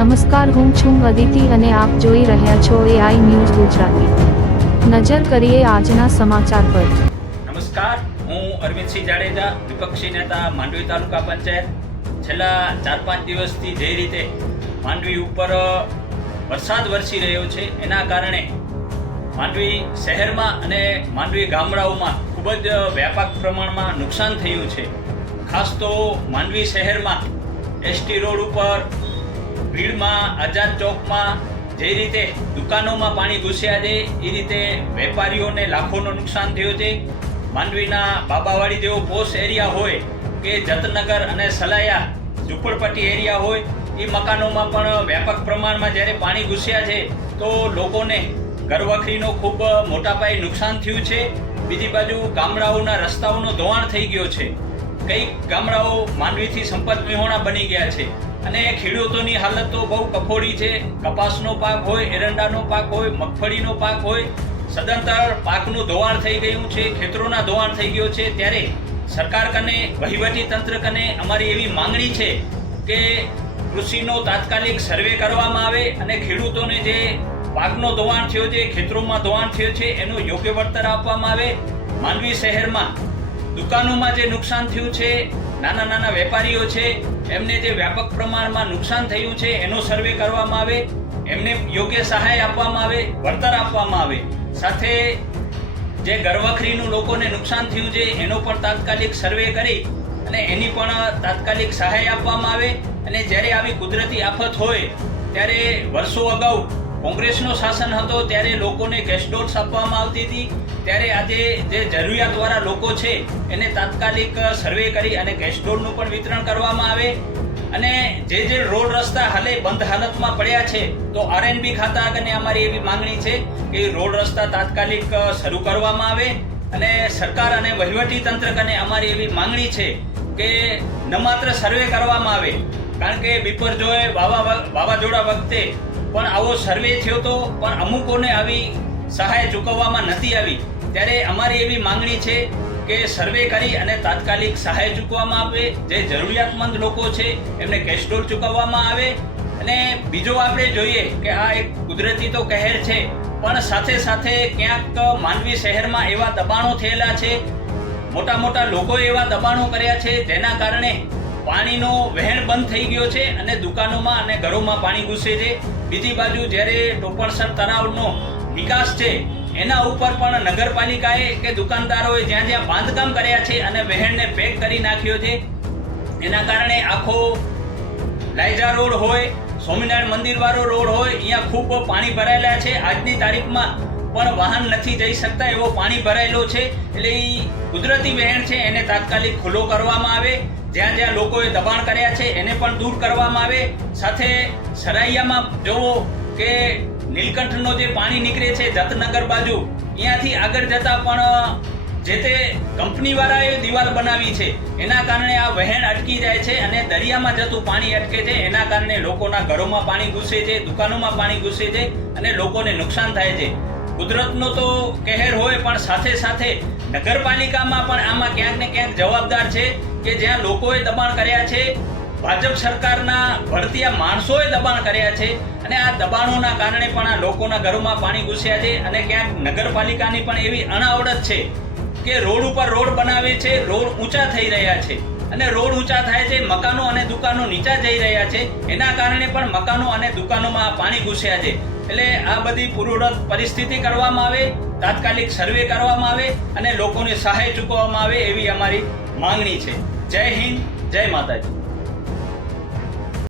નમસ્કાર, હું છું અદિતિ અને આપ જોઈ રહ્યા છો એઆઈ ન્યૂઝ ગુજરાતી. નજર કરીએ આજના સમાચાર પર. નમસ્કાર, હું અરવિંદસિંહ જાડેજા, વિપક્ષી નેતા, માંડવી તાલુકા પંચાયત. છેલ્લા ચાર પાંચ દિવસથી જે રીતે માંડવી ઉપર વરસાદ વરસી રહ્યો છે, એના કારણે માંડવી શહેરમાં અને માંડવી ગામડાઓમાં ખૂબ જ વ્યાપક પ્રમાણમાં નુકસાન થયું છે. ખાસ તો માંડવી શહેરમાં એસટી રોડ ઉપર ભીડમાં આઝાદ ચોકમાં, જે રીતે દુકાનોમાં પાણી ઘૂસ્યા છે, એ રીતે વેપારીઓને લાખોનું નુકસાન થયું છે. માંડવીના બાબાવાડી જેવો પોસ્ટ એરિયા હોય કે જતનગર અને સલાયા ઝુંપડપટ્ટી એરિયા હોય, એ મકાનોમાં પણ વ્યાપક પ્રમાણમાં જ્યારે પાણી ઘૂસ્યા છે, તો લોકોને ઘરવખરીનો ખૂબ મોટા પાયે નુકસાન થયું છે. બીજી બાજુ ગામડાઓના રસ્તાઓનો ધોવાણ થઈ ગયો છે. કઈ ગામડાઓ માંડવીથી સંપર્ક વિહોણા બની ગયા છે. અને ખેડૂતોની હાલત તો બહુ કફોડી છે. કપાસનો પાક હોય, એરંડાનો પાક હોય, મગફળીનો પાક હોય, સદંતર પાકનું ધોવાણ થઈ ગયું છે, ખેતરોના ધોવાણ થઈ ગયો છે. ત્યારે સરકાર કને, વહીવટી તંત્ર કને અમારી એવી માંગણી છે કે કૃષિનો તાત્કાલિક સર્વે કરવામાં આવે અને ખેડૂતોને જે પાકનો ધોવાણ થયો છે, ખેતરોમાં ધોવાણ થયો છે, એનું યોગ્ય વળતર આપવામાં આવે. માંડવી શહેરમાં દુકાનોમાં જે નુકસાન થયું છે નાના નાના વેપારીઓ છે, એમને જે વ્યાપક પ્રમાણમાં નુકસાન થયું છે, એનો સર્વે કરવામાં આવે, એમને યોગ્ય સહાય આપવામાં આવે, વળતર આપવામાં આવે. સાથે જે ગરવખરીનું લોકોને નુકસાન થયું છે, એનો પણ તાત્કાલિક સર્વે કરી અને એની પણ તાત્કાલિક સહાય આપવામાં આવે. અને જ્યારે આવી કુદરતી આફત હોય, ત્યારે વર્ષો અગાઉ કોંગ્રેસનો શાસન હતો, ત્યારે લોકોને કેશ આપવામાં આવતી હતી. ત્યારે આજે જે જરૂરિયાતવાળા લોકો છે, એને તાત્કાલિક સર્વે કરી અને કેશ ડોલનું પણ વિતરણ કરવામાં આવે. અને જે જે રોડ રસ્તા હાલે, બંધ હાલતમાં પડ્યા છે, તો આરએનબી ખાતા આગળની અમારી એવી માંગણી છે કે રોડ રસ્તા તાત્કાલિક શરૂ કરવામાં આવે. અને સરકાર અને વહીવટી તંત્ર કને અમારી એવી માંગણી છે કે ન માત્ર સર્વે કરવામાં આવે, કારણ કે બિપરજોય વાવા વાવાઝોડા વખતે પણ આવો સર્વે થયો તો પણ અમુકોને આવી સહાય ચૂકવવામાં નથી આવી. ત્યારે અમારી એવી માંગણી છે કે સર્વે કરી અને તાત્કાલિક સહાય ચૂકવવામાં આવે. જે જરૂરિયાતમંદ લોકો છે, એમને કેસ્ટોલ ચૂકવવામાં આવે. અને બીજો આપણે જોઈએ કે આ એક કુદરતી તો કહેર છે, પણ સાથે સાથે ક્યાંક માનવી શહેરમાં એવા દબાણો થયેલા છે. મોટા મોટા લોકોએ એવા દબાણો કર્યા છે, જેના કારણે પાણીનો વહેણ બંધ થઈ ગયો છે અને દુકાનોમાં અને ઘરોમાં પાણી ઘૂસે છે. બીજી બાજુ જ્યારે ટોપણસર તળાવનો નિકાસ છે. એના ઉપર પણ નગરપાલિકાએ કે દુકાનદારોએ જ્યાં જ્યાં બાંધકામ કર્યા છે અને વહેણને પેક કરી નાખ્યો છે. એના કારણે આખો લાયજા રોડ હોય, સ્વામિનારાયણ મંદિરવાળો રોડ હોય, અહીંયા ખૂબ પાણી ભરાયેલા છે. આજની તારીખમાં પણ વાહન નથી જઈ શકતા એવો પાણી ભરાયેલો છે. એટલે એ કુદરતી વહેણ છે, એને તાત્કાલિક ખુલ્લો કરવામાં આવે. જ્યાં જ્યાં લોકોએ દબાણ કર્યા છે, એને પણ દૂર કરવામાં આવે. સાથે સરાઈયામાં જોવો કે નીલકંઠનો જે પાણી નીકળે છે જતનગર બાજુ, ત્યાંથી આગળ જતા પણ જે તે કંપનીવાળાએ દિવાલ બનાવી છે, એના કારણે આ વહેણ અટકી જાય છે અને દરિયામાં જતું પાણી અટકે છે. એના કારણે લોકોના ઘરોમાં પાણી ઘૂસે છે, દુકાનોમાં પાણી ઘૂસે છે અને લોકોને નુકસાન થાય છે. કુદરતનો તો કહેર હોય, પણ સાથે સાથે નગરપાલિકામાં પણ આમાં ક્યાંક ને ક્યાંક જવાબદાર છે કે જ્યાં લોકોએ દબાણ કર્યા છે ભાજપ સરકારના ભરતીયા માણસોએ દબાણ કર્યા છે અને આ દબાણોના કારણે પણ આ લોકોના ઘરોમાં પાણી ઘૂસ્યા છે અને ક્યાંક નગરપાલિકાની પણ એવી અણાવડત છે કે રોડ ઉપર રોડ બનાવે છે, રોડ ઊંચા થઈ રહ્યા છે અને રોડ ઊંચા થાય છે, મકાનો અને દુકાનો નીચા જઈ રહ્યા છે, એના કારણે પણ મકાનો અને દુકાનોમાં પાણી ઘૂસ્યા છે. એટલે આ બધી પૂર્વરત પરિસ્થિતિ કરવામાં આવે, તાત્કાલિક સર્વે કરવામાં આવે અને લોકોને સહાય ચૂકવવામાં આવે એવી અમારી માંગણી છે. જય હિન્દ, જય માતાજી.